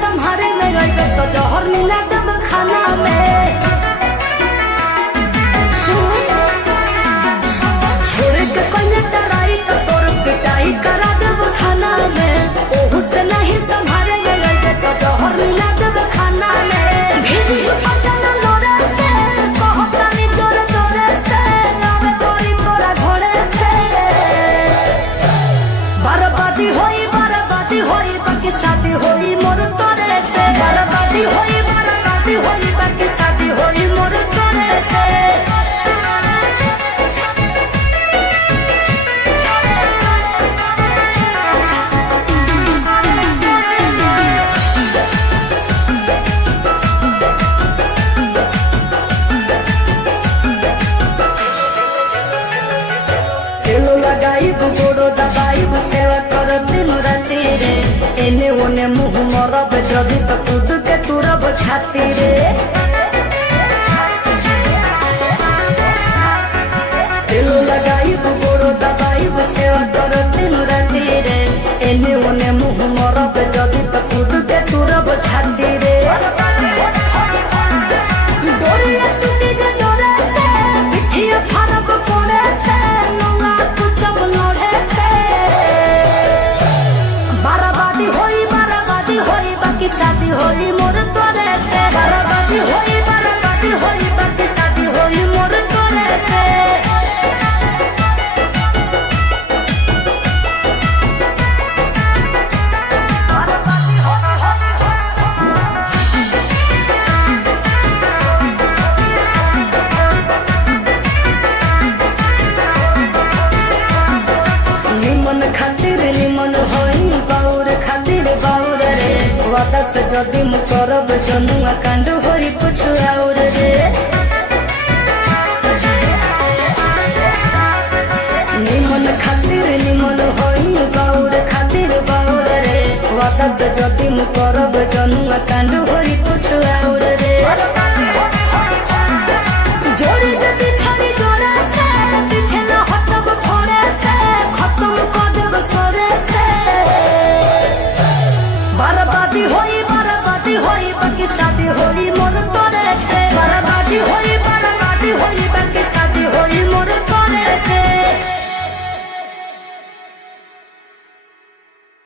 संभारे में गई तो जहर मिला दब खाना में। छोड़ के कन्या तराई तो तोर पिटाई करा दब खाना में। ओहू से नहीं संभारे में गई तो जहर मिला दब खाना में। भेजी पटन लोरे से कहतानी जोरे जोरे से आवे तोरी तोरा घोड़े से। बर्बादी होई बाकी शादी होई मोर तोरे से। बर्बादी होई बाकी शादी होई मोर तोरे से। तेलो लगाई गोड़ो दबाई सेवा कर दिन राती रे। एने ओने मुँह मरब जदि तो कूद के तुरब छाती रे। तेलो लगाई गोड़ो दबाई सेवा कर दिन राती रे। एने ओने मुँह मरब जदि तो कूद के तुरब छाती रे। डोरिया टूटी जे डोरे से पिठिया फाड़ब कोड़े से। नौला कुचब लोढ़े से। बर्बादी होई बाकी शादी होई मोर तोरे से। बर्बादी होई बाकी शादी होई मोर तोरे से। निमन खातिर निमन होई बाउर खातिर बाउर रे। वादा से जदि मु करब जनुआ कांड होई कुछ और रे। निमन खातिर निमन होई बाउर खातिर बाउर रे। वादा से जदि मु करब जनुआ कांड होई कुछ और रे। जोड़ी जदि छड़ी जोड़े से पीछे न हटब फोड़े से। खत्म कर देब सोरे से। बर्बादी होई बाकी शादी होई मोर